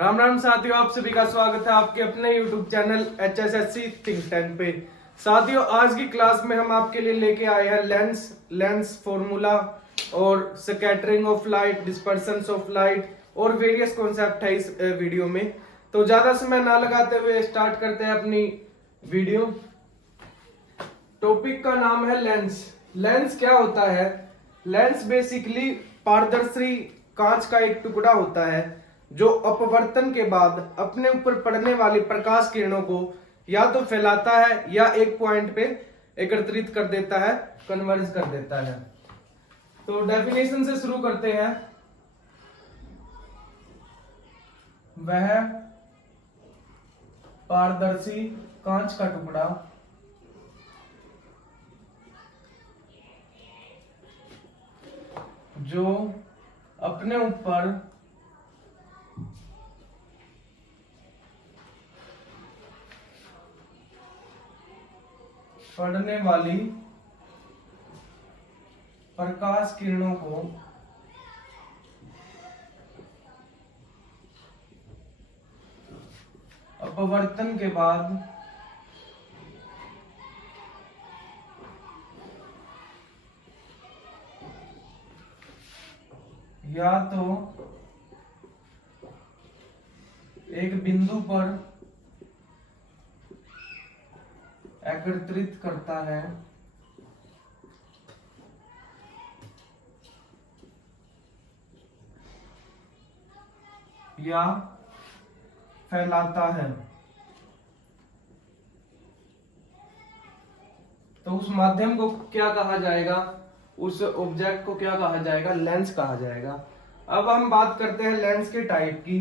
राम राम साथियों, आप सभी का स्वागत है आपके अपने YouTube channel HSSC think tank पे। साथियों, आज की क्लास में हम आपके लिए लेके आए हैं लेंस फॉर्मूला और scattering of light, dispersion of light और वेरियस कॉन्सेप्ट है इस वीडियो में। तो ज्यादा समय ना लगाते हुए स्टार्ट करते हैं अपनी वीडियो। टॉपिक का नाम है लेंस। लेंस क्या होता है? लेंस बेसिकली पारदर्शी कांच का एक टुकड़ा होता है जो अपवर्तन के बाद अपने ऊपर पड़ने वाली प्रकाश किरणों को या तो फैलाता है या एक पॉइंट पे एकत्रित कर देता है, कन्वर्ज कर देता है। तो डेफिनेशन से शुरू करते हैं। वह पारदर्शी कांच का टुकड़ा जो अपने ऊपर पड़ने वाली प्रकाश किरणों को अपवर्तन के बाद या तो एक बिंदु पर एकत्रित करता है या फैलाता है। तो उस माध्यम को क्या कहा जाएगा? उस ऑब्जेक्ट को क्या कहा जाएगा? लेंस कहा जाएगा। अब हम बात करते हैं लेंस के टाइप की।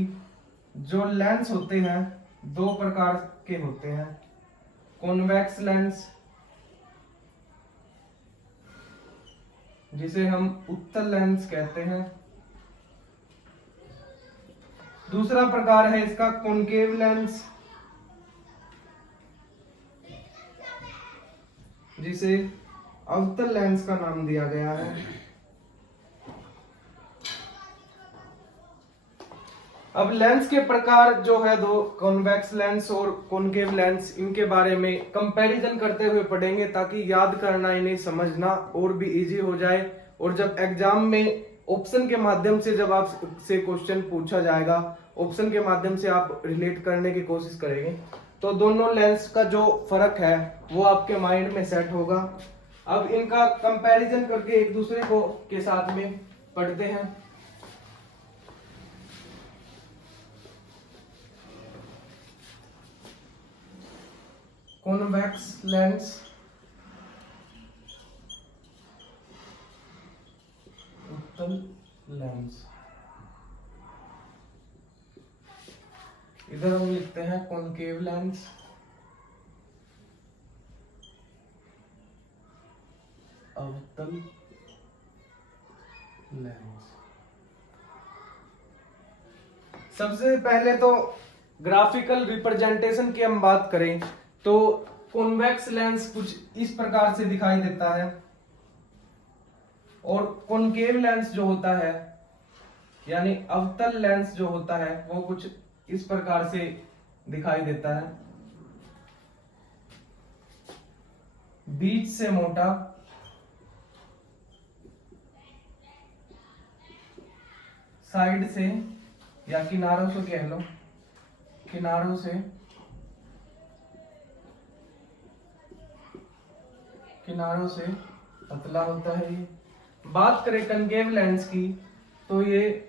जो लेंस होते हैं दो प्रकार के होते हैं। कॉन्वेक्स लेंस, जिसे हम उत्तल लेंस कहते हैं। दूसरा प्रकार है इसका कॉनकेव लेंस, जिसे अवतल लेंस का नाम दिया गया है। अब लेंस के प्रकार जो है दो, कॉन्वेक्स लेंस और कॉनकेव लेंस, इनके बारे में कंपैरिजन करते हुए पढ़ेंगे ताकि याद करना, इन्हें समझना और भी इजी हो जाए। और जब एग्जाम में ऑप्शन के माध्यम से जब आपसे क्वेश्चन पूछा जाएगा, ऑप्शन के माध्यम से आप रिलेट करने की कोशिश करेंगे तो दोनों लेंस का जो फर्क है वो आपके माइंड में सेट होगा। अब इनका कंपैरिजन करके एक दूसरे को के साथ में पढ़ते हैं। कॉन्वेक्स लेंस, उत्तल लेंस। इधर हम लिखते हैं कॉनकेव लेंस, अवतल लेंस। सबसे पहले तो ग्राफिकल रिप्रेजेंटेशन की हम बात करें तो कॉन्वेक्स लेंस कुछ इस प्रकार से दिखाई देता है और कॉनकेव लेंस जो होता है यानी अवतल लेंस जो होता है वो कुछ इस प्रकार से दिखाई देता है। बीच से मोटा, साइड से या किनारों से कह लो, किनारों से पतला होता है ये। बात करें कॉनकेव लेंस की तो ये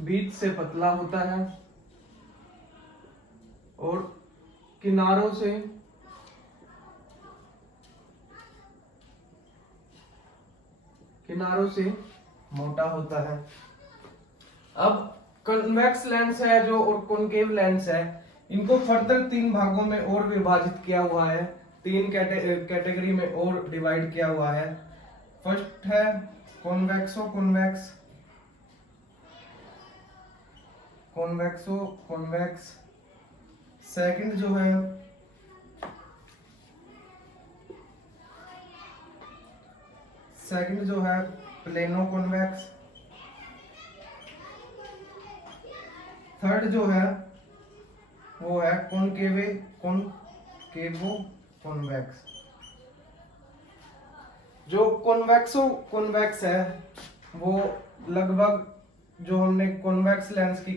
बीच से पतला होता है और किनारों से मोटा होता है। अब कॉन्वेक्स लेंस है जो और कॉनकेव लेंस है, इनको फर्दर तीन भागों में और विभाजित किया हुआ है, तीन कैटेगरी में और डिवाइड किया हुआ है। फर्स्ट है कॉन्वेक्सो कॉन्वेक्स, कॉन्वेक्सो कॉन्वेक्स। सेकंड जो है प्लेनो कॉन्वेक्स। थर्ड जो है वो है कॉनकेवो कॉन्वेक्स। जो कॉन्वेक्स है वो लगभग जो हमने कॉन्वेक्स लेंस की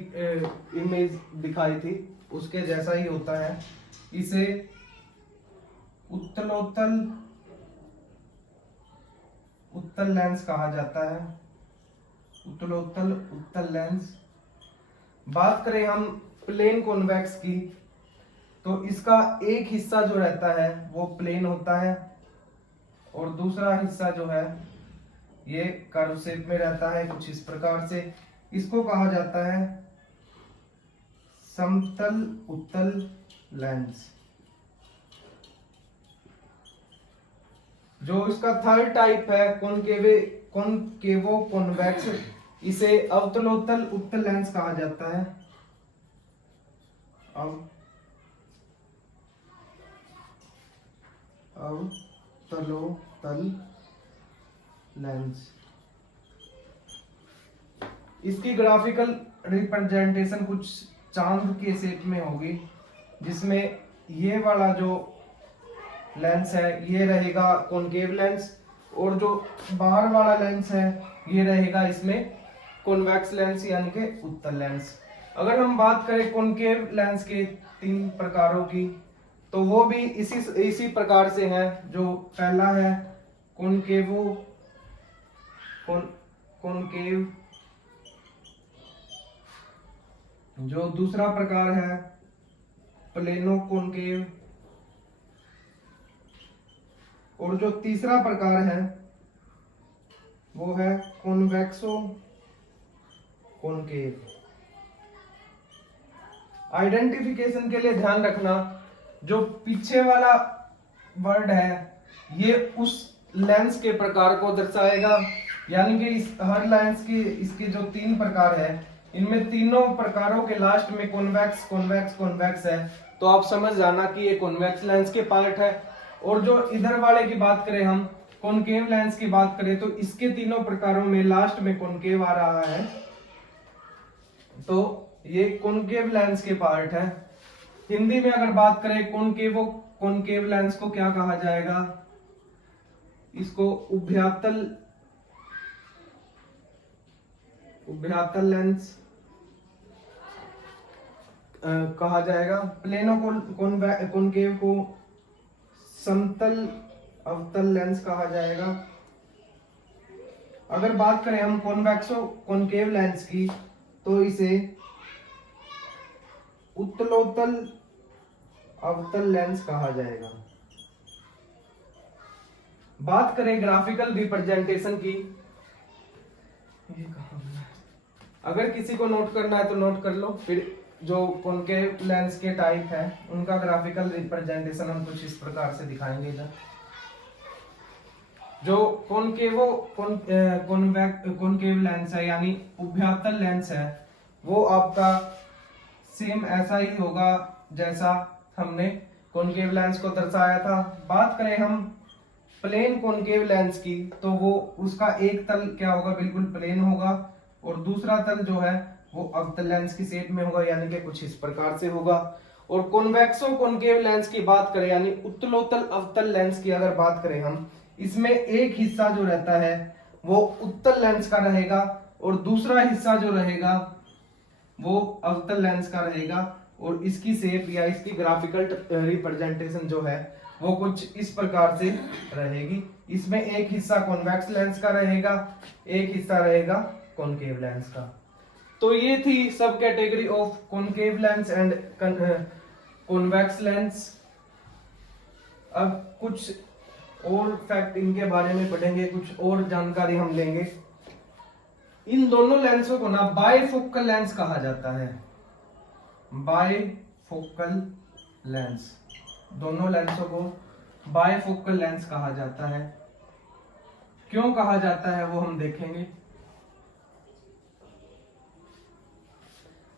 इमेज दिखाई थी उसके जैसा ही होता है। इसे उत्तल लेंस कहा जाता है, उत्तल लेंस। बात करें हम प्लेन कॉन्वेक्स की तो इसका एक हिस्सा जो रहता है वो प्लेन होता है और दूसरा हिस्सा जो है ये कर्व शेप में रहता है कुछ इस प्रकार से। इसको कहा जाता है समतल उत्तल लेंस। जो इसका थर्ड टाइप है कॉनकेवो कॉन्वेक्स, इसे अवतलोत्तल उत्तल लेंस कहा जाता है। अवतलोत्तल लेंस। इसकी ग्राफिकल रिप्रेजेंटेशन कुछ चांद के शेप में होगी, जिसमें ये वाला जो लेंस है ये रहेगा कॉनकेव लेंस और जो बाहर वाला लेंस है ये रहेगा इसमें कॉन्वेक्स लेंस यानी कि उत्तल लेंस। अगर हम बात करें कॉनकेव लेंस के 3 प्रकारों की तो वो भी इसी प्रकार से है। जो पहला है कॉनकेव, जो दूसरा प्रकार है प्लेनो कॉनकेव और जो तीसरा प्रकार है वो है कॉन्वेक्सो कॉनकेव। आइडेंटिफिकेशन के लिए ध्यान रखना जो पीछे वाला वर्ड है ये उस लेंस के प्रकार को दर्शाएगा, यानी कि इस हर लेंस की इसके जो 3 प्रकार है इनमें तीनों प्रकारों के लास्ट में कॉन्वेक्स है, तो आप समझ जाना कि ये कॉन्वेक्स लेंस के पार्ट है। और जो इधर वाले की बात करें हम कॉनकेव लेंस की बात करें तो इसके तीनों प्रकारों में लास्ट में कॉनकेव आ रहा है, तो ये कॉनकेव लेंस के पार्ट है। हिंदी में अगर बात करें कॉनकेव लेंस को क्या कहा जाएगा, इसको उभयतल लेंस कहा जाएगा। प्लेनो कॉनकेव को समतल अवतल लेंस कहा जाएगा। अगर बात करें हम कॉन्वेक्सो कॉनकेव लेंस की तो इसे उत्तलोत्तल अवतल लेंस कहा जाएगा। बात करें ग्राफिकल रिप्रेजेंटेशन की, ये कहां है? अगर किसी को नोट करना है तो नोट कर लो। फिर जो कॉनकेव लेंस के टाइप है उनका ग्राफिकल रिप्रेजेंटेशन हम कुछ इस प्रकार से दिखाएंगे इधर। जो कॉनकेव लेंस है यानी उभयतल लेंस है वो आपका सेम ऐसा ही होगा जैसा हमने कॉनकेव लेंस को दर्शाया था। बात करें हम प्लेन कॉनकेव लेंस की तो वो उसका एक तल क्या होगा, बिल्कुल प्लेन होगा और दूसरा तल जो है वो अवतल लेंस की शेप में होगा, यानी कि कुछ इस प्रकार से होगा। और कॉन्वेक्सो कॉनकेव लेंस की बात करें यानी उत्तलोत्तल अवतल लेंस की अगर बात करें हम, इसमें एक हिस्सा जो रहता है वो उत्तल लेंस का रहेगा और दूसरा हिस्सा जो रहेगा वो अवतल लेंस का रहेगा और इसकी शेप या इसकी ग्राफिकल रिप्रेजेंटेशन जो है वो कुछ इस प्रकार से रहेगी। इसमें एक हिस्सा कॉन्वेक्स लेंस का रहेगा, एक हिस्सा रहेगा कॉनकेव लेंस का। तो ये थी सब category of concave lens and convex lens. अब कुछ और फैक्ट इनके बारे में पढ़ेंगे, कुछ और जानकारी हम लेंगे। इन दोनों लेंसों को ना बायफोकल लेंस कहा जाता है। बायफोकल लेंस, दोनों लेंसों को बायफोकल लेंस कहा जाता है। क्यों कहा जाता है वो हम देखेंगे।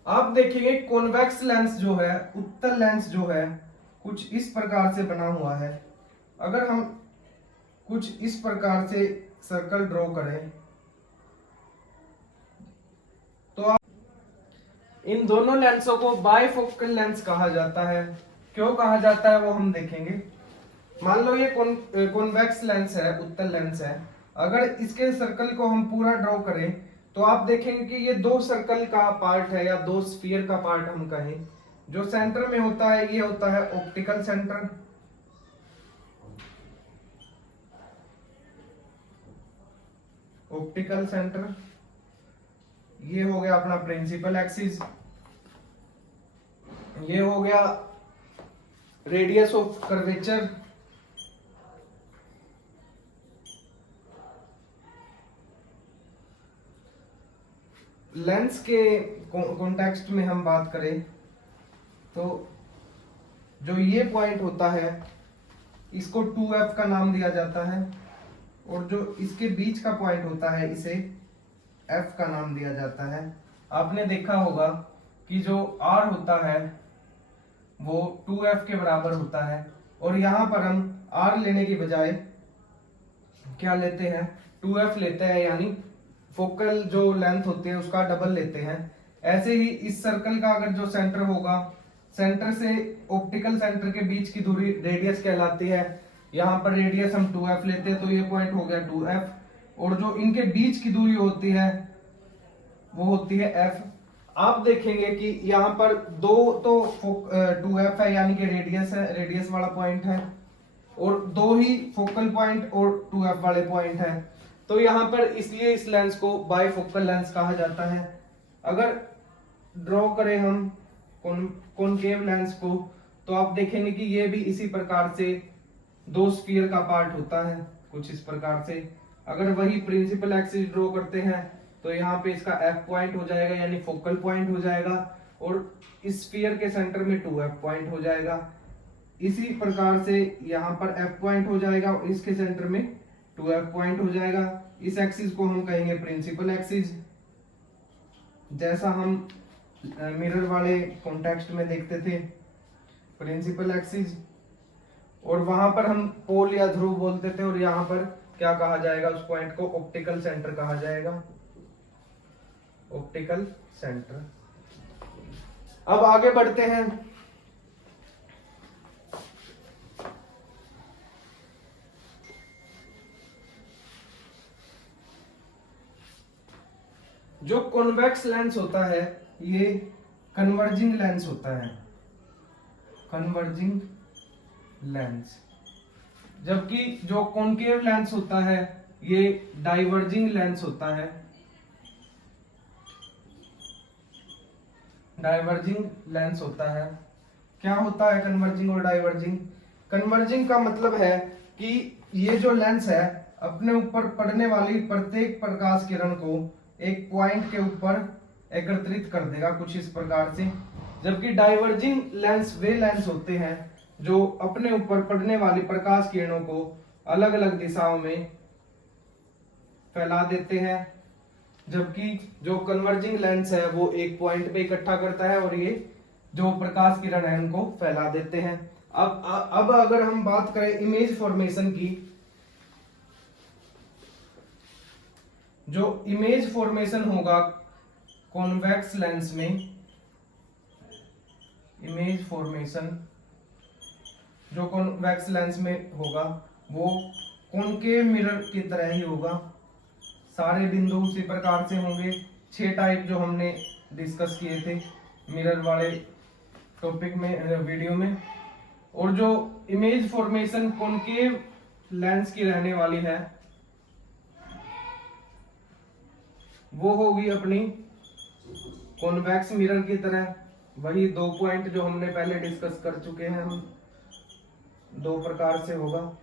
आप देखेंगे कॉन्वेक्स लेंस जो है, उत्तल लेंस जो है कुछ इस प्रकार से बना हुआ है। अगर हम कुछ इस प्रकार से सर्कल ड्रॉ करें तो इन दोनों लेंसों को बाइफोकल लेंस कहा जाता है। क्यों कहा जाता है वो हम देखेंगे। मान लो ये कॉन्वेक्स लेंस है, उत्तल लेंस है। अगर इसके सर्कल को हम पूरा ड्रॉ करें तो आप देखेंगे कि ये दो सर्कल का पार्ट है या दो स्फीयर का पार्ट हम कहें। जो सेंटर में होता है ये होता है ऑप्टिकल सेंटर, ऑप्टिकल सेंटर। ये हो गया अपना प्रिंसिपल एक्सिस, ये हो गया रेडियस ऑफ कर्वेचर, लेंस के कॉन्टेक्स्ट में हम बात करें तो जो ये पॉइंट होता है इसको 2f का नाम दिया जाता है, और जो इसके बीच का पॉइंट होता है इसे f का नाम दिया जाता है। आपने देखा होगा कि जो r होता है वो 2f के बराबर होता है, और यहाँ पर हम r लेने की बजाय क्या लेते हैं, 2f लेते हैं, यानी फोकल जो लेंथ होती है उसका डबल लेते हैं। ऐसे ही इस सर्कल का अगर जो सेंटर होगा, सेंटर से ऑप्टिकल सेंटर के बीच की दूरी रेडियस कहलाती है। यहाँ पर रेडियस हम 2f लेते हैं तो ये पॉइंट हो गया 2f, और जो इनके बीच की दूरी होती है वो होती है f। आप देखेंगे कि यहाँ पर दो तो 2f है यानी कि रेडियस है, रेडियस वाला पॉइंट है, और दो ही फोकल पॉइंट और 2f वाले पॉइंट है। तो यहाँ पर इसलिए इस लेंस को बाइफोकल लेंस कहा जाता है। अगर ड्रॉ करें हम कॉनकेव लेंस को तो आप देखेंगे कि ये भी इसी प्रकार से दो स्फीयर का पार्ट होता है, कुछ इस प्रकार से। अगर वही प्रिंसिपल एक्सिस ड्रॉ करते हैं तो यहाँ पे इसका f पॉइंट हो जाएगा यानी फोकल पॉइंट हो जाएगा, और इस स्फीयर के सेंटर में 2f पॉइंट हो जाएगा। इसी प्रकार से यहाँ पर f पॉइंट हो जाएगा और इसके सेंटर में 2f पॉइंट हो जाएगा। इस एक्सिस को हम कहेंगे प्रिंसिपल एक्सिस, जैसा हम मिरर वाले कॉन्टेक्स्ट में देखते थे, प्रिंसिपल एक्सिस। और वहां पर हम पोल या ध्रुव बोलते थे, और यहाँ पर क्या कहा जाएगा, उस पॉइंट को ऑप्टिकल सेंटर कहा जाएगा, ऑप्टिकल सेंटर। अब आगे बढ़ते हैं। जो कॉन्वेक्स लेंस होता है ये कन्वर्जिंग लेंस होता है, कन्वर्जिंग लेंस। जबकि जो कॉनकेव लेंस होता है ये डाइवर्जिंग लेंस होता है, डाइवर्जिंग लेंस होता है। क्या होता है कन्वर्जिंग और डाइवर्जिंग? कन्वर्जिंग का मतलब है कि ये जो लेंस है अपने ऊपर पड़ने वाली प्रत्येक प्रकाश किरण को एक पॉइंट के ऊपर एकत्रित कर देगा, कुछ इस प्रकार से। जबकि डाइवर्जिंग लेंस वे लेंस होते हैं जो अपने ऊपर पड़ने वाली प्रकाश किरणों को अलग अलग दिशाओं में फैला देते हैं। जबकि जो कन्वर्जिंग लेंस है वो एक पॉइंट पे इकट्ठा करता है और ये जो प्रकाश किरण है उनको फैला देते हैं। अब अगर हम बात करें इमेज फॉर्मेशन की, जो इमेज फॉर्मेशन होगा कॉन्वेक्स लेंस में, इमेज फॉर्मेशन जो कॉन्वेक्स लेंस में होगा वो कॉनकेव मिरर की तरह ही होगा। सारे बिंदु उसी प्रकार से होंगे। 6 टाइप जो हमने डिस्कस किए थे मिरर वाले टॉपिक में, वीडियो में। और जो इमेज फॉर्मेशन कॉनकेव लेंस की रहने वाली है वो होगी अपनी कॉन्वेक्स मिरर की तरह। वही 2 पॉइंट जो हमने पहले डिस्कस कर चुके हैं हम, 2 प्रकार से होगा।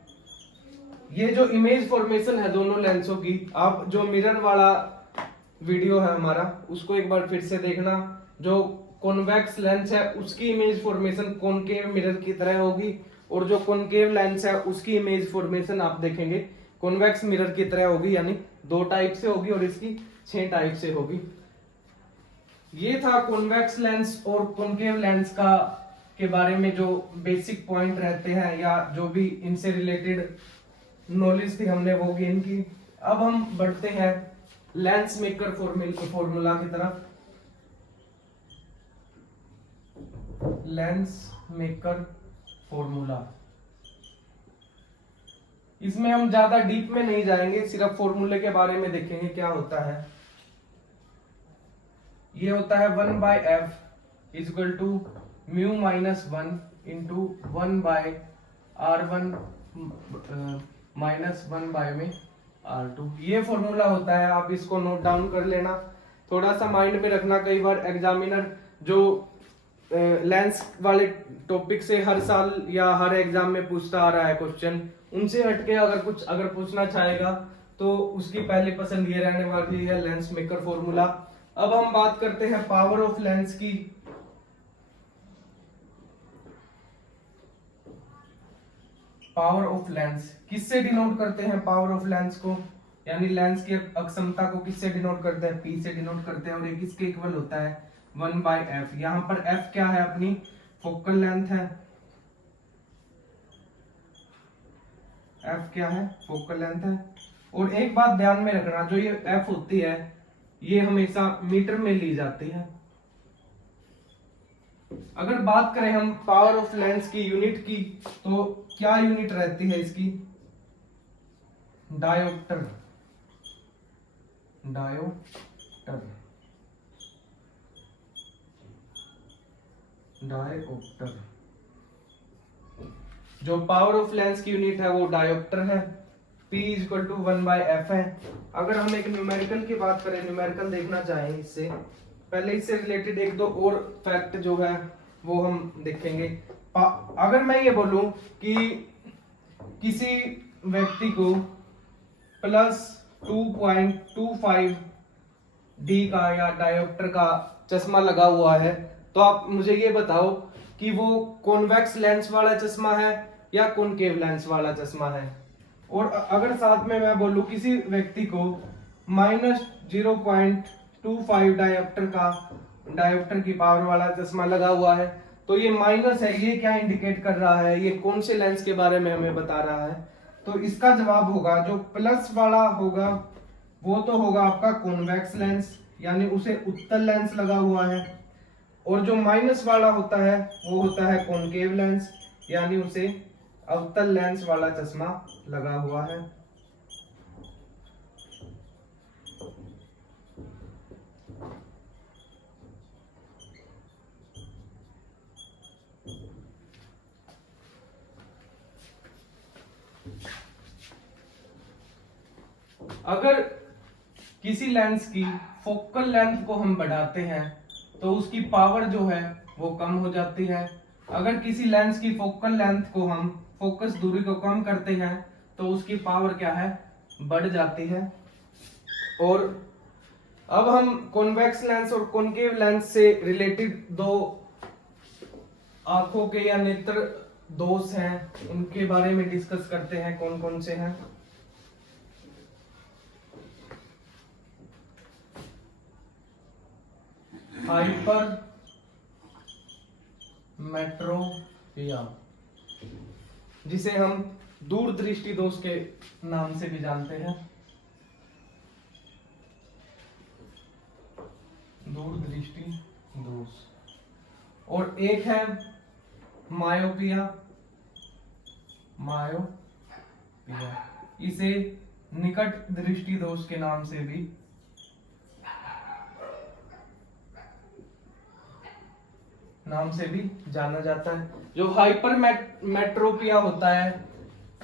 ये जो इमेज फॉर्मेशन है दोनों लेंसों की, आप जो मिरर वाला वीडियो है हमारा उसको एक बार फिर से देखना। जो कॉन्वेक्स लेंस है उसकी इमेज फॉर्मेशन कॉनकेव मिरर की तरह होगी, और जो कॉनकेव लेंस है उसकी इमेज फॉर्मेशन आप देखेंगे कॉन्वेक्स मिरर की तरह होगी, यानी 2 टाइप से होगी और इसकी 6 टाइप से होगी। ये था कॉन्वेक्स लेंस और कॉनकेव लेंस का के बारे में जो बेसिक पॉइंट रहते हैं या जो भी इनसे रिलेटेड नॉलेज थी हमने वो गेन की। अब हम बढ़ते हैं लेंस मेकर फॉर्मूला की तरफ। Lens maker formula. इसमें हम ज्यादा डीप में नहीं जाएंगे, सिर्फ फॉर्मूले के बारे में देखेंगे क्या होता है। ये होता है 1/f is equal to mu minus 1 into 1/r1 minus 1 में r2। ये फॉर्मूला होता है, आप इसको नोट डाउन कर लेना, थोड़ा सा माइंड में रखना। कई बार एग्जामिनर जो लेंस वाले टॉपिक से हर साल या हर एग्जाम में पूछता आ रहा है क्वेश्चन, उनसे हटके अगर पूछना चाहेगा तो उसकी पहली पसंद ये रहने वाली है, लेंस मेकर फॉर्मूला। अब हम बात करते हैं पावर ऑफ लेंस की। पावर ऑफ लेंस किससे डिनोट करते हैं? पावर ऑफ लेंस को, यानी लेंस की अक्षमता को किससे डिनोट करते हैं? P से डिनोट करते हैं, और ये किसके इक्वल होता है? 1/f। यहाँ पर f क्या है? अपनी फोकल लेंथ है। f क्या है? फोकल लेंथ है। और एक बात ध्यान में रखना, जो ये f होती है ये हमेशा मीटर में ली जाती है। अगर बात करें हम पावर ऑफ लेंस की यूनिट की, तो क्या यूनिट रहती है इसकी? डायोप्टर। डायोप्टर जो पावर ऑफ लेंस की यूनिट है वो डायोप्टर है। P इक्वल टू 1/f है। अगर हम एक न्यूमेरिकल की बात करें, न्यूमेरिकल देखना चाहें, इससे पहले इससे रिलेटेड एक दो और फैक्ट जो है वो हम देखेंगे। अगर मैं ये बोलूं कि किसी व्यक्ति को प्लस 2.25 डी का या डायोप्टर का चश्मा लगा हुआ है, तो आप मुझे ये बताओ कि वो कॉन्वेक्स लेंस वाला चश्मा है या कॉनकेव लेंस वाला चश्मा है। और अगर साथ में मैं बोलूं किसी व्यक्ति को -0.25 डायोप्टर की पावर वाला चश्मा लगा हुआ है, तो ये माइनस है, ये क्या इंडिकेट कर रहा है? ये कौन से लेंस के बारे में हमें बता रहा है? तो इसका जवाब होगा, जो प्लस वाला होगा वो तो होगा आपका कॉन्वेक्स लेंस, यानी उसे उत्तल लेंस लगा हुआ है। और जो माइनस वाला होता है वो होता है कॉनकेव लेंस, यानी उसे अवतल लेंस वाला चश्मा लगा हुआ है। अगर किसी लेंस की फोकल लेंथ को हम बढ़ाते हैं तो उसकी पावर जो है वो कम हो जाती है। अगर किसी लेंस की फोकल लेंथ को हम फोकस दूरी को कम करते हैं तो उसकी पावर क्या है? बढ़ जाती है। और अब हम कॉन्वेक्स लेंस और कॉनकेव लेंस से रिलेटेड दो आंखों के या नेत्र दोष हैं, उनके बारे में डिस्कस करते हैं। कौन कौन से हैं? हाइपर मेट्रोपिया, जिसे हम दूर दृष्टि दोष के नाम से भी जानते हैं। दूर दृष्टि दोष। और एक है मायोपिया। मायोपिया, इसे निकट दृष्टि दोष के नाम से भी जाना जाता है। जो हाइपर मेट्रोपिया होता है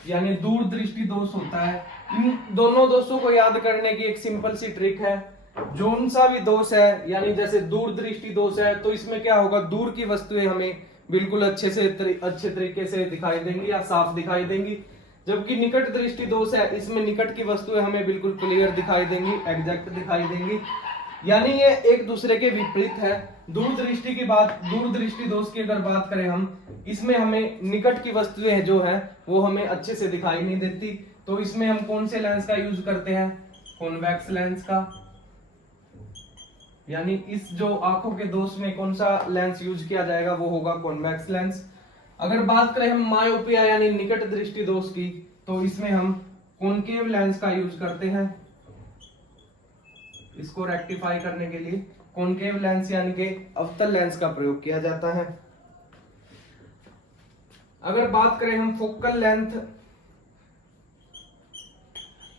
यानी दूर दृष्टि दोष होता है, इन दोनों दोषों को याद करने की एक सिंपल सी ट्रिक है। जोन सा भी दोष है, यानी जैसे दूर दृष्टि दोष है, तो इसमें क्या होगा? दूर की वस्तुएं हमें बिल्कुल अच्छे तरीके से दिखाई देंगी या साफ दिखाई देंगी। जबकि निकट दृष्टि दोष है, इसमें निकट की वस्तुएं हमें बिल्कुल क्लियर दिखाई देंगी, एग्जैक्ट दिखाई देंगी। यानी ये एक दूसरे के विपरीत है। दूर दृष्टि दोष की अगर बात करें हम, इसमें हमें निकट की वस्तुएं जो है वो हमें अच्छे से दिखाई नहीं देती। तो इसमें हम कौन से लेंस का यूज करते हैं? कॉन्वेक्स लेंस का। यानी इस जो आंखों के दोष में कौन सा लेंस यूज किया जाएगा? वो होगा कॉन्वेक्स लेंस। अगर बात करें हम मायोपिया यानी निकट दृष्टि दोष की, तो इसमें हम कॉनकेव लेंस का यूज करते हैं। इसको रेक्टिफाई करने के लिए कॉनकेव लेंस यानी कि अवतल लेंस का प्रयोग किया जाता है। अगर बात करें हम फोकल लेंथ,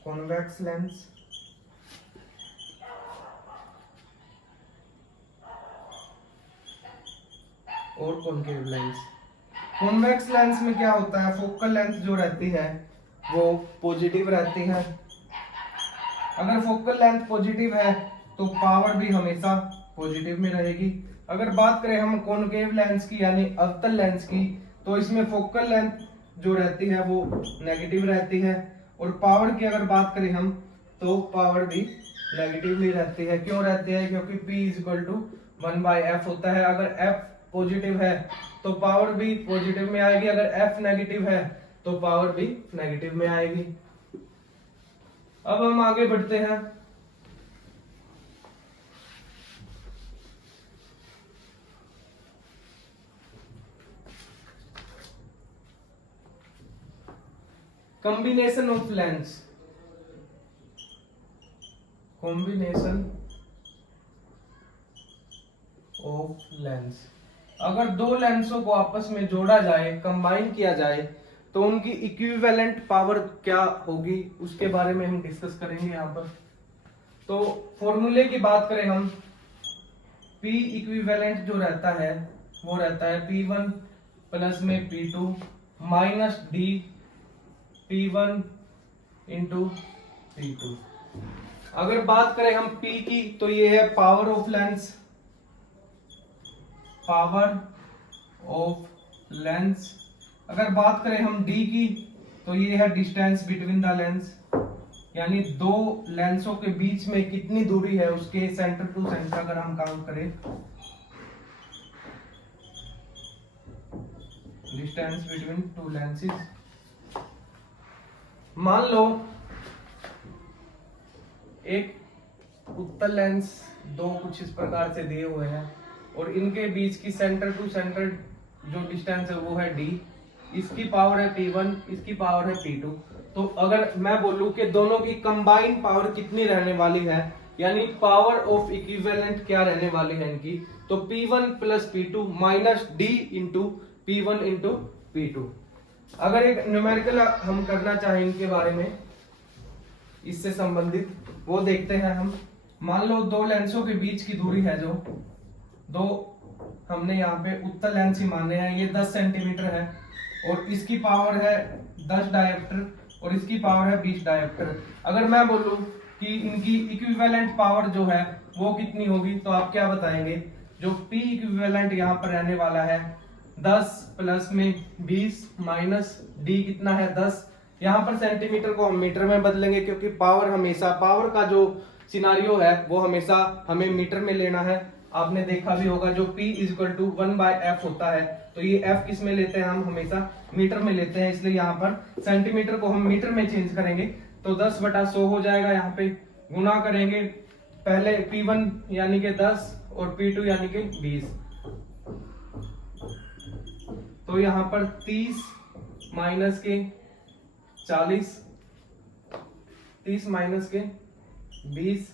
कॉन्वेक्स लेंस और कॉनकेव लेंस। कॉन्वेक्स लेंस में क्या होता है, फोकल लेंथ जो रहती है वो पॉजिटिव रहती है। अगर फोकल लेंथ पॉजिटिव है तो पावर भी हमेशा पॉजिटिव में रहेगी। अगर बात करें हम कॉनकेव लेंस की यानी अवतल लेंस की, तो इसमें फोकल लेंथ जो रहती है वो नेगेटिव रहती है, और पावर की अगर बात करें हम तो पावर भी नेगेटिवली रहती है। क्यों रहती है, क्योंकि P = 1/f होता है। अगर F पॉजिटिव है तो पावर भी पॉजिटिव में आएगी, अगर F नेगेटिव है तो पावर भी नेगेटिव में आएगी। अब हम आगे बढ़ते हैं। Combination of lens, combination of lens. अगर दो लेंसों को आपस में जोड़ा जाए, कंबाइन किया जाए, तो उनकी इक्विवेलेंट पावर क्या होगी उसके बारे में हम डिस्कस करेंगे यहाँ पर। तो फॉर्मूले की बात करें हम, P इक्विवेलेंट जो रहता है वो रहता है P1 प्लस में P2 minus D P1 into P2। अगर बात करें हम P की तो ये है power of lens, power of lens. अगर बात करें हम D की तो ये है डिस्टेंस बिटवीन द लेंस, यानी दो लेंसों के बीच में कितनी दूरी है उसके सेंटर टू सेंटर अगर हम काउंट करें, डिस्टेंस बिटवीन टू लेंसेज। मान लो एक उत्तल लेंस दो कुछ इस प्रकार से दिए हुए हैं और इनके बीच की सेंटर टू सेंटर जो डिस्टेंस है वो है D, इसकी पावर है P1, इसकी पावर है P2। तो अगर मैं बोलूं कि दोनों की कंबाइन पावर कितनी रहने वाली है, यानी पावर ऑफ इक्विवेलेंट क्या रहने वाली है इनकी, तो P1 plus P2 minus D into P1 into P2। अगर एक न्यूमेरिकल हम करना चाहें इनके बारे में, इससे संबंधित वो देखते हैं हम। मान लो दो लेंसों के बीच की दूरी है जो दो, हमने यहाँ पे उत्तल लेंस ही माने हैं, ये 10 सेंटीमीटर है और इसकी पावर है 10 डायोप्टर और इसकी पावर है 20 डायोप्टर। अगर मैं बोलूं कि इनकी इक्विवेलेंट पावर जो है वो कितनी होगी, तो आप क्या बताएंगे, जो P इक्विवेलेंट यहाँ पर रहने वाला है 10 प्लस में 20 माइनस D कितना है 10। यहाँ पर सेंटीमीटर को हम मीटर में बदलेंगे क्योंकि पावर हमेशा, पावर का जो सिनारियो है वो हमेशा हमें मीटर में लेना है। आपने देखा भी होगा जो P = 1/f होता है, तो ये F किस में लेते हैं, हम हमेशा मीटर में लेते हैं, इसलिए यहाँ पर सेंटीमीटर को हम मीटर में चेंज करेंगे तो 10/100 हो जाएगा। यहाँ पे गुना करेंगे, पहले P1 यानी कि 10 और P2 यानी कि 20, तो यहाँ पर 30 माइनस के 40, 30 माइनस के 20,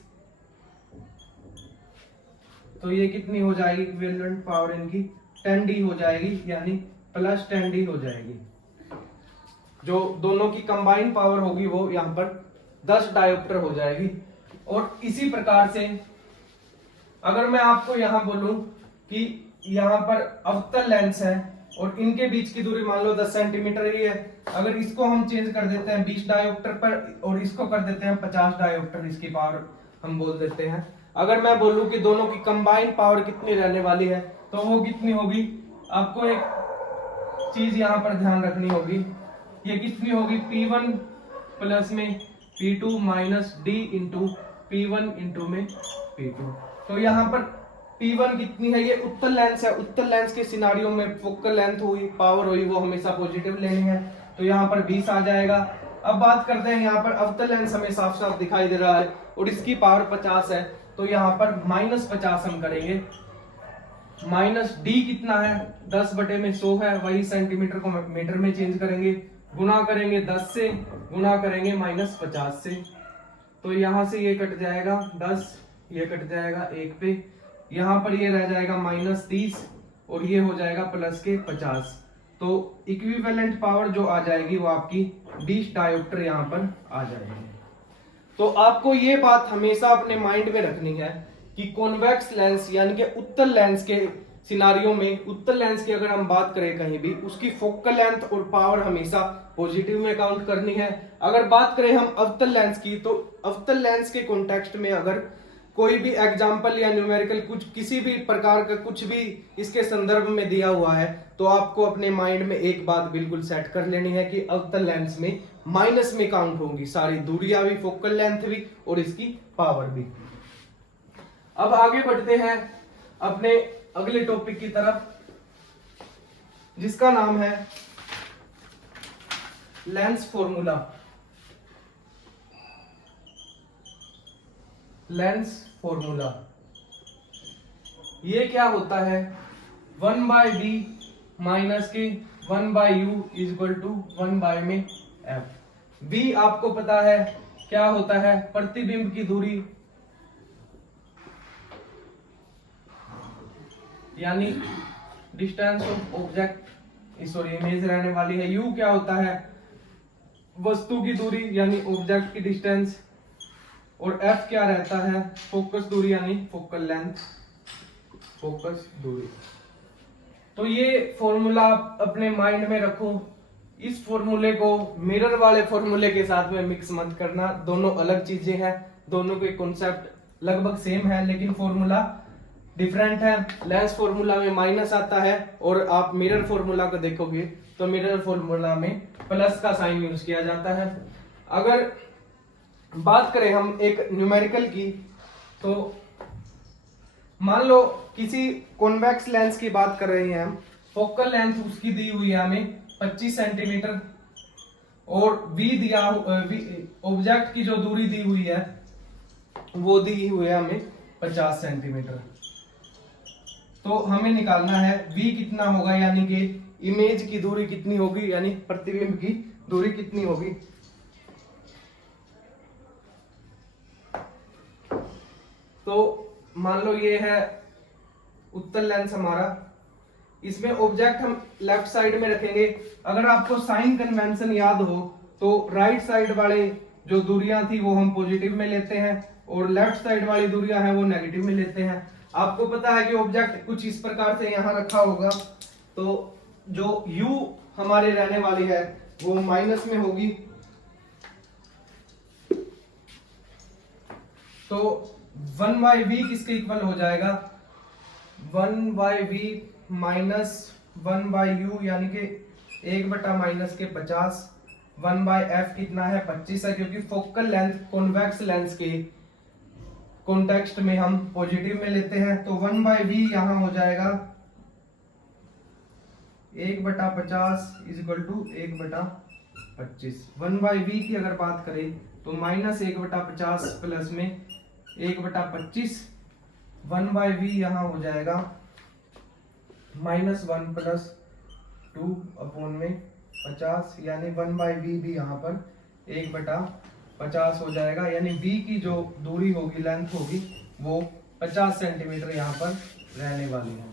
तो ये कितनी हो जाएगी इक्विवेलेंट पावर इनकी 10D हो जाएगी, यानी प्लस 10D हो जाएगी। जो दोनों की कंबाइन पावर होगी वो यहाँ पर 10 डायोप्टर हो जाएगी। और इसी प्रकार से अगर मैं आपको यहाँ बोलूं कि यहाँ पर अवतल लेंस है और इनके बीच की दूरी मान लो 10 सेंटीमीटर ही है, अगर इसको हम चेंज कर देते हैं 20 डायोप्टर पर और इसको कर देते हैं 50 डायोप्टर, इसकी पावर हम बोल देते हैं। अगर मैं बोलूं कि दोनों की कंबाइन पावर कितनी रहने वाली है, तो वो कितनी होगी, आपको एक चीज यहाँ पर ध्यान रखनी होगी, ये कितनी होगी P1 प्लस में P2 minus D into P1 into में P2। तो यहाँ पर P1 कितनी है, ये उत्तल लेंस है, उत्तल लेंस के सिनारियो में फोकल लेंथ हुई, पावर हुई वो हमेशा पॉजिटिव लेनी है, तो यहाँ पर 20 आ जाएगा। अब बात करते हैं यहाँ पर अवतल लेंस हमें साफ साफ दिखाई दे रहा है और इसकी पावर 50 है, तो यहाँ पर -50 हम करेंगे। माइनस D कितना है 10/100 है, वही सेंटीमीटर को मीटर में चेंज करेंगे, गुना करेंगे 10 से, गुना करेंगे -50 से, तो यहाँ से ये कट जाएगा 10, ये कट जाएगा 1 पे, यहाँ पर ये रह जाएगा -30 और ये हो जाएगा प्लस के 50। तो इक्विवेलेंट पावर जो आ जाएगी वो आपकी 20 डायोप्टर यहाँ पर आ जाएगी। तो आपको ये बात हमेशा अपने माइंड में रखनी है कि कॉन्वेक्स लेंस यानी कि उत्तल लेंस के सिनारियो में, उत्तल लेंस की अगर हम बात करें कहीं भी, उसकी फोकल लेंथ और पावर हमेशा पॉजिटिव में काउंट करनी है। अगर बात करें हम अवतल लेंस की, तो अवतल लेंस के कॉन्टेक्स्ट में अगर कोई भी एग्जाम्पल या न्यूमेरिकल कुछ किसी भी प्रकार का कुछ भी इसके संदर्भ में दिया हुआ है, तो आपको अपने माइंड में एक बात बिल्कुल सेट कर लेनी है कि अवतल लेंस में माइनस में काउंट होंगी सारी दूरियां भी, फोकल लेंथ भी और इसकी पावर भी। अब आगे बढ़ते हैं अपने अगले टॉपिक की तरफ, जिसका नाम है लेंस फॉर्मूला। लेंस फॉर्मूला ये क्या होता है? 1/v माइनस के 1/u इज इक्वल टू 1 में f। v आपको पता है क्या होता है? प्रतिबिंब की दूरी, यानी distance of object, sorry image रहने वाली है। u क्या होता है? वस्तु की दूरी यानी ऑब्जेक्ट की डिस्टेंस, और f क्या रहता है? फोकस दूरी यानी फोकल लेंथ, फोकस दूरी। तो ये फॉर्मूला आप अपने माइंड में रखो। इस फॉर्मूले को मिरर वाले फॉर्मूले के साथ में मिक्स मत करना, दोनों अलग चीजें हैं, दोनों के कॉन्सेप्ट लगभग सेम है लेकिन फॉर्मूला डिफरेंट है। लेंस फॉर्मूला में माइनस आता है और आप मिरर फॉर्मूला को देखोगे तो मिरर फॉर्मूला में प्लस का साइन यूज किया जाता है। अगर बात करें हम एक न्यूमेरिकल की, तो मान लो किसी कॉन्वेक्स लेंस की बात कर रहे हैं हम, फोकल लेंथ उसकी दी हुई है हमें 25 सेंटीमीटर और v दिया, ऑब्जेक्ट की जो दूरी दी हुई है वो दी हुई है हमें 50 सेंटीमीटर। तो हमें निकालना है v कितना होगा, यानी कि इमेज की दूरी कितनी होगी, यानी प्रतिबिंब की दूरी कितनी होगी। तो मान लो ये है उत्तल लेंस हमारा, इसमें ऑब्जेक्ट हम लेफ्ट साइड में रखेंगे। अगर आपको साइन कन्वेंशन याद हो तो राइट साइड वाले जो दूरियां थी वो हम पॉजिटिव में लेते हैं और लेफ्ट साइड वाली दूरियां हैं वो नेगेटिव में लेते हैं। आपको पता है कि ऑब्जेक्ट कुछ इस प्रकार से यहां रखा होगा, तो जो u हमारे रहने वाली है वो माइनस में होगी। तो 1/v किसके इक्वल हो जाएगा? 1/v माइनस 1/u, यानी कि 1/- के 50। 1/f कितना है? 25 है, क्योंकि फोकल लेंथ कॉन्वेक्स लेंस के कॉन्टेक्स्ट में हम पॉजिटिव में लेते हैं। तो 1/v यहां हो जाएगा 1/50 इज इक्वल टू 1/25। 1/v की अगर बात करें तो माइनस 1/50 प्लस में 1/25। 1/v यहां हो जाएगा -1 + 2/50, यानी 1/v भी यहाँ पर 1/50 हो जाएगा, यानी v की जो दूरी होगी, लेंथ होगी, वो 50 सेंटीमीटर यहाँ पर रहने वाली है।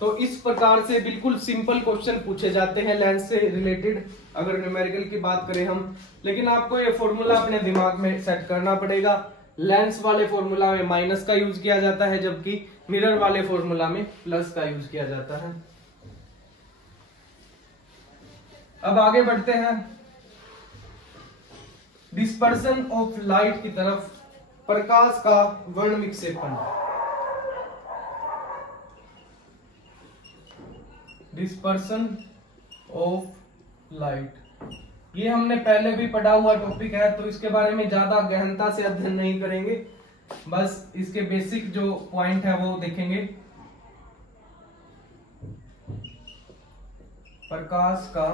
तो इस प्रकार से बिल्कुल सिंपल क्वेश्चन पूछे जाते हैं लेंस से रिलेटेड, अगर न्यूमेरिकल की बात करें हम। लेकिन आपको ये फॉर्मूला अपने दिमाग में सेट करना पड़ेगा। लेंस वाले फॉर्मूला में माइनस का यूज किया जाता है, जबकि मिरर वाले फॉर्मूला में प्लस का यूज किया जाता है। अब आगे बढ़ते हैं डिस्पर्सन ऑफ लाइट की तरफ, प्रकाश का वर्ण विक्षेपण। डिस्पर्सन ऑफ लाइट, ये हमने पहले भी पढ़ा हुआ टॉपिक है, तो इसके बारे में ज्यादा गहनता से अध्ययन नहीं करेंगे, बस इसके बेसिक जो पॉइंट है वो देखेंगे। प्रकाश का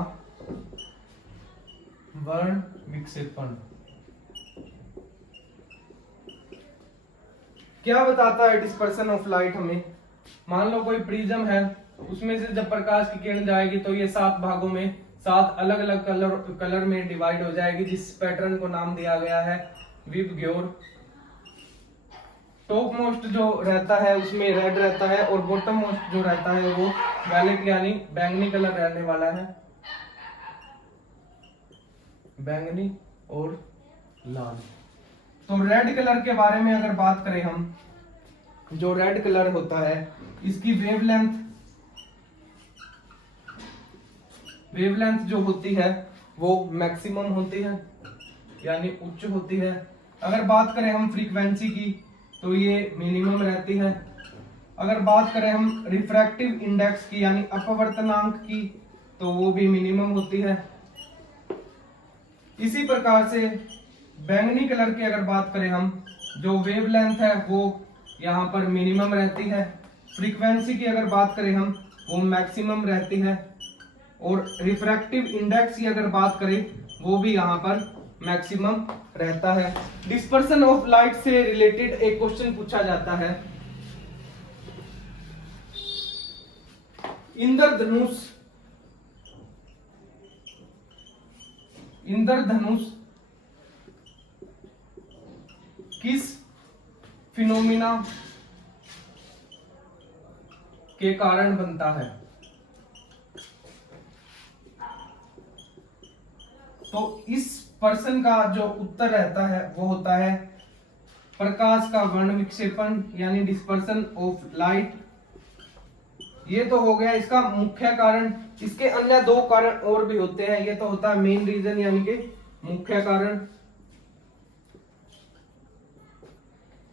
वर्ण विक्षेपण क्या बताता है? डिस्पर्सन ऑफ लाइट हमें, मान लो कोई प्रिज्म है, उसमें से जब प्रकाश की किरण जाएगी तो ये 7 भागों में 7 अलग अलग कलर में डिवाइड हो जाएगी, जिस पैटर्न को नाम दिया गया है विबग्योर टॉप मोस्ट जो रहता है उसमें रेड रहता है और बॉटम मोस्ट जो रहता है वो वैलेट यानी बैंगनी कलर रहने वाला है, बैंगनी और लाल। तो रेड कलर के बारे में अगर बात करें हम, जो रेड कलर होता है इसकी वेवलेंथ जो होती है वो मैक्सिमम होती है यानी उच्च होती है। अगर बात करें हम फ्रीक्वेंसी की तो ये मिनिमम रहती है। अगर बात करें हम रिफ्रैक्टिव इंडेक्स की यानी अपवर्तनांक की तो वो भी मिनिमम होती है। इसी प्रकार से बैंगनी कलर की अगर बात करें हम, जो वेवलेंथ है वो यहाँ पर मिनिमम रहती है। फ्रीक्वेंसी की अगर बात करें हम वो मैक्सिमम रहती है और रिफ्रैक्टिव इंडेक्स की अगर बात करें वो भी यहाँ पर मैक्सिमम रहता है। डिस्पर्सन ऑफ लाइट से रिलेटेड एक क्वेश्चन पूछा जाता है। इंद्रधनुष किस फिनोमिना के कारण बनता है? तो इस प्रश्न का जो उत्तर रहता है वो होता है प्रकाश का वर्ण विक्षेपण यानी डिस्पर्सन ऑफ लाइट। ये तो हो गया इसका मुख्य कारण। इसके अन्य दो कारण और भी होते हैं। ये तो होता है मेन रीजन यानी कि मुख्य कारण।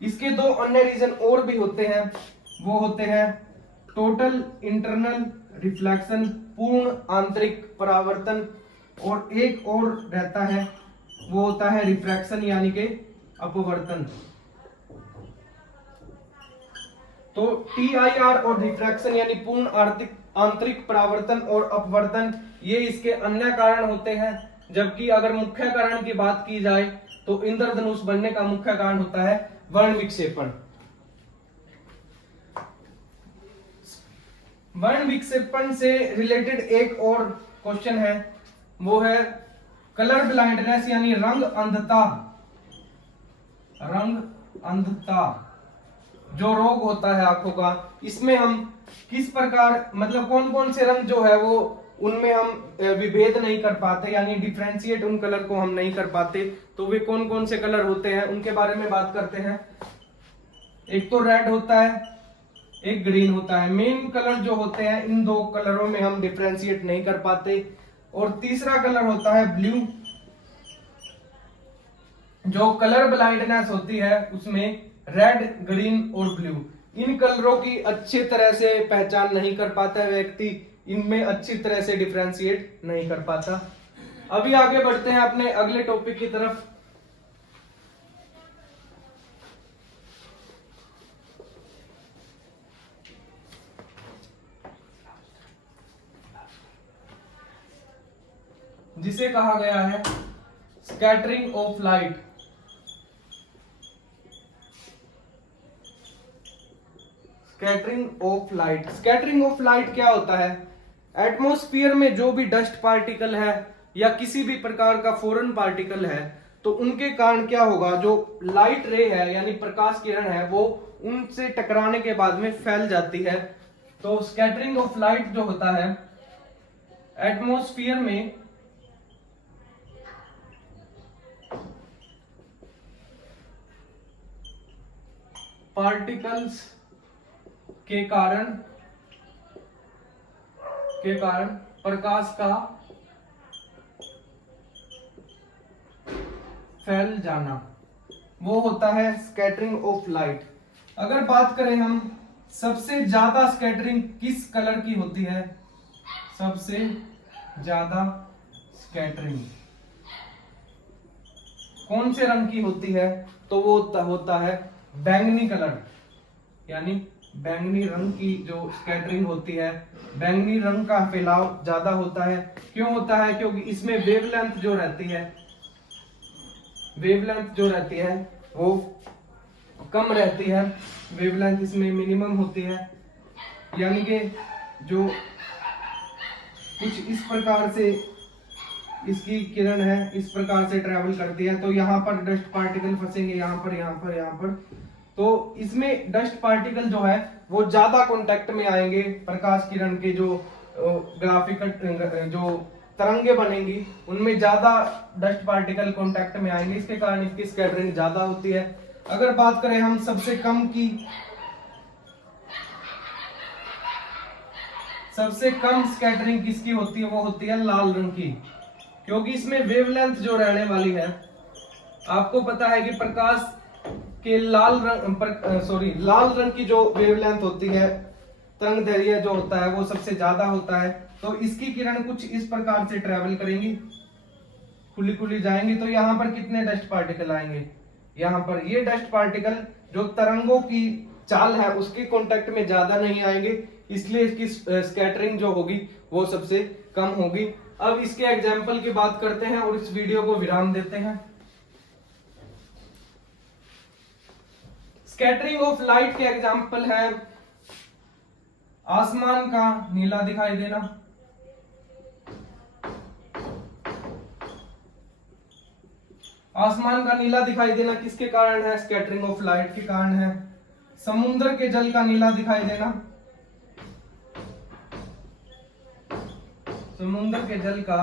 इसके दो अन्य रीजन और भी होते हैं, वो होते हैं टोटल इंटरनल रिफ्लेक्शन पूर्ण आंतरिक परावर्तन, और एक और रहता है वो होता है रिफ्रैक्शन यानी कि अपवर्तन। तो TIR और रिफ्रैक्शन यानी पूर्ण आंतरिक परावर्तन और अपवर्तन ये इसके अन्य कारण होते हैं। जबकि अगर मुख्य कारण की बात की जाए तो इंद्रधनुष बनने का मुख्य कारण होता है वर्ण विक्षेपण। वर्ण विक्षेपण से रिलेटेड एक और क्वेश्चन है, वो है कलर ब्लाइंडनेस यानी रंग अंधता जो रोग होता है आंखों का। इसमें हम किस प्रकार मतलब कौन कौन से रंग जो है वो उनमें हम विभेद नहीं कर पाते यानी डिफरेंशिएट उन कलर को हम नहीं कर पाते। तो वे कौन कौन से कलर होते हैं उनके बारे में बात करते हैं। एक तो रेड होता है, एक ग्रीन होता है। मेन कलर जो होते हैं इन दो कलरों में हम डिफरेंशिएट नहीं कर पाते। और तीसरा कलर होता है ब्लू। जो कलर ब्लाइंडनेस होती है उसमें रेड, ग्रीन और ब्लू इन कलरों की अच्छी तरह से पहचान नहीं कर पाता है व्यक्ति, इनमें अच्छी तरह से डिफरेंशिएट नहीं कर पाता। अभी आगे बढ़ते हैं अपने अगले टॉपिक की तरफ। जिसे कहा गया है scattering of light. Scattering of light क्या होता है? एटमॉस्फेयर में जो भी डस्ट पार्टिकल है या किसी भी प्रकार का फॉरेन पार्टिकल है तो उनके कारण क्या होगा, जो लाइट रे है यानी प्रकाश किरण है वो उनसे टकराने के बाद में फैल जाती है। तो स्कैटरिंग ऑफ लाइट जो होता है एटमॉस्फेयर में पार्टिकल्स के कारण प्रकाश का फैल जाना, वो होता है स्कैटरिंग ऑफ लाइट। अगर बात करें हम सबसे ज्यादा स्कैटरिंग किस कलर की होती है, सबसे ज्यादा स्कैटरिंग कौन से रंग की होती है, तो वो होता है बैंगनी कलर यानी बैंगनी रंग की जो स्कैटरिंग होती है, बैंगनी रंग का फैलाव ज्यादा होता है। क्यों होता है? क्योंकि इसमें वेवलेंथ जो रहती है वो कम रहती है, वेवलेंथ इसमें मिनिमम होती है। यानी कि जो कुछ इस प्रकार से इसकी किरण है इस प्रकार से ट्रेवल करती है, तो यहाँ पर डस्ट पार्टिकल फंसेंगे यहाँ पर। तो इसमें डस्ट पार्टिकल जो है वो ज्यादा कांटेक्ट में आएंगे, प्रकाश किरण के जो ग्राफिकल जो तरंगे बनेंगी उनमें ज्यादा डस्ट पार्टिकल कांटेक्ट में आएंगे, इसके कारण इसकी स्कैटरिंग ज्यादा होती है। अगर बात करें हम सबसे कम स्कैटरिंग किसकी होती है, वो होती है लाल रंग की, क्योंकि इसमें वेवलेंथ जो रहने वाली है, आपको पता है कि प्रकाश के लाल रंग की जो वेवलेंथ होती है, तरंग दैर्घ्य जो होता है वो सबसे ज्यादा होता है। तो इसकी किरण कुछ इस प्रकार से ट्रेवल करेंगी, खुली खुली जाएंगी। तो यहाँ पर कितने डस्ट पार्टिकल आएंगे, यहाँ पर ये डस्ट पार्टिकल जो तरंगों की चाल है उसके कांटेक्ट में ज्यादा नहीं आएंगे, इसलिए इसकी स्कैटरिंग जो होगी वो सबसे कम होगी। अब इसके एग्जाम्पल की बात करते हैं और इस वीडियो को विराम देते हैं। स्कैटरिंग ऑफ लाइट के एग्जाम्पल है आसमान का नीला दिखाई देना, आसमान का नीला दिखाई देना किसके कारण है, स्कैटरिंग ऑफ लाइट के कारण है। समुद्र के जल का नीला दिखाई देना, समुद्र के जल का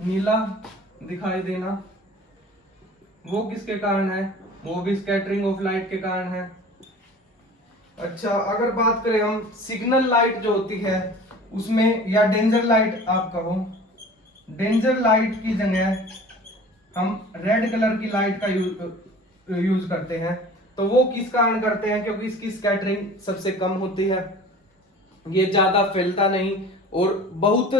नीला दिखाई देना वो किसके कारण है, वो भी स्कैटरिंग ऑफ लाइट के कारण है। अच्छा, अगर बात करें हम सिग्नल लाइट जो होती है उसमें, या डेंजर लाइट आप कहो, डेंजर लाइट की जगह हम रेड कलर की लाइट का यूज करते हैं। तो वो किस कारण करते हैं, क्योंकि इसकी स्कैटरिंग सबसे कम होती है, ये ज्यादा फैलता नहीं, और बहुत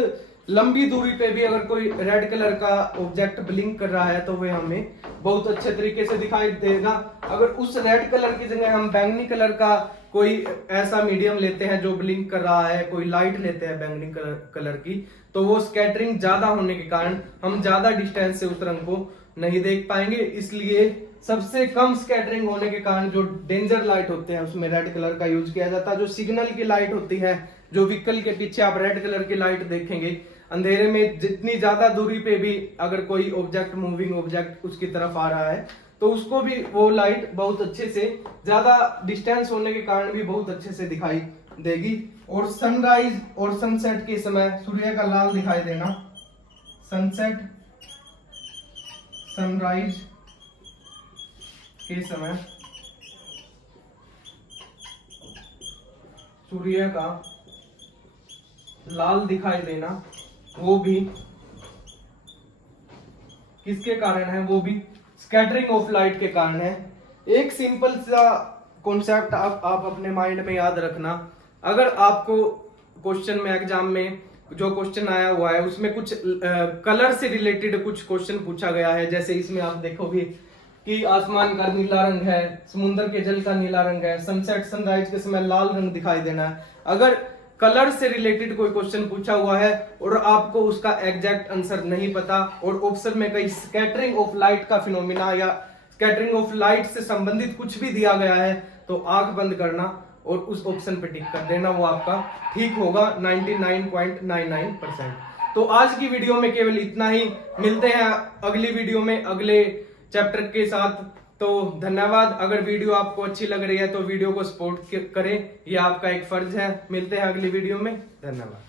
लंबी दूरी पे भी अगर कोई रेड कलर का ऑब्जेक्ट ब्लिंक कर रहा है तो वह हमें बहुत अच्छे तरीके से दिखाई देगा। अगर उस रेड कलर की जगह हम बैंगनी कलर का कोई ऐसा मीडियम लेते हैं जो ब्लिंक कर रहा है, कोई लाइट लेते हैं बैंगनी कलर की, तो वो स्कैटरिंग ज्यादा होने के कारण हम ज्यादा डिस्टेंस से उस रंग को नहीं देख पाएंगे। इसलिए सबसे कम स्कैटरिंग होने के कारण जो डेंजर लाइट होते हैं उसमें रेड कलर का यूज किया जाता है। जो सिग्नल की लाइट होती है, जो व्हीकल के पीछे आप रेड कलर की लाइट देखेंगे, अंधेरे में जितनी ज्यादा दूरी पे भी अगर कोई ऑब्जेक्ट, मूविंग ऑब्जेक्ट उसकी तरफ आ रहा है तो उसको भी वो लाइट बहुत अच्छे से, ज्यादा डिस्टेंस होने के कारण भी बहुत अच्छे से दिखाई देगी। और सनराइज और सनसेट के समय सूर्य का लाल दिखाई देना, सनसेट सनराइज के समय सूर्य का लाल दिखाई देना वो भी किसके कारण है, वो भी स्कैटरिंग ऑफ लाइट के कारण है। एक सिंपल सा कॉन्सेप्ट आप अपने माइंड में याद रखना, अगर आपको क्वेश्चन में, एग्जाम में जो क्वेश्चन आया हुआ है उसमें कुछ कलर से रिलेटेड कुछ क्वेश्चन पूछा गया है, जैसे इसमें आप देखोगे कि आसमान का नीला रंग है, समुद्र के जल का नीला रंग है, सनसेट सनराइज के समय लाल रंग दिखाई देना है। अगर कलर से रिलेटेड कोई क्वेश्चन पूछा हुआ है और आपको उसका एग्जैक्ट आंसर नहीं पता और ऑप्शन में कहीं स्कैटरिंग ऑफ लाइट का फिनोमिना या स्कैटरिंग ऑफ लाइट से संबंधित कुछ भी दिया गया है, तो आंख बंद करना और उस ऑप्शन पे टिक कर देना, वो आपका ठीक होगा 99.99%। तो आज की वीडियो में केवल इतना ही, मिलते हैं अगली वीडियो में अगले चैप्टर के साथ। तो धन्यवाद। अगर वीडियो आपको अच्छी लग रही है तो वीडियो को सपोर्ट करें, यह आपका एक फर्ज है। मिलते हैं अगली वीडियो में, धन्यवाद।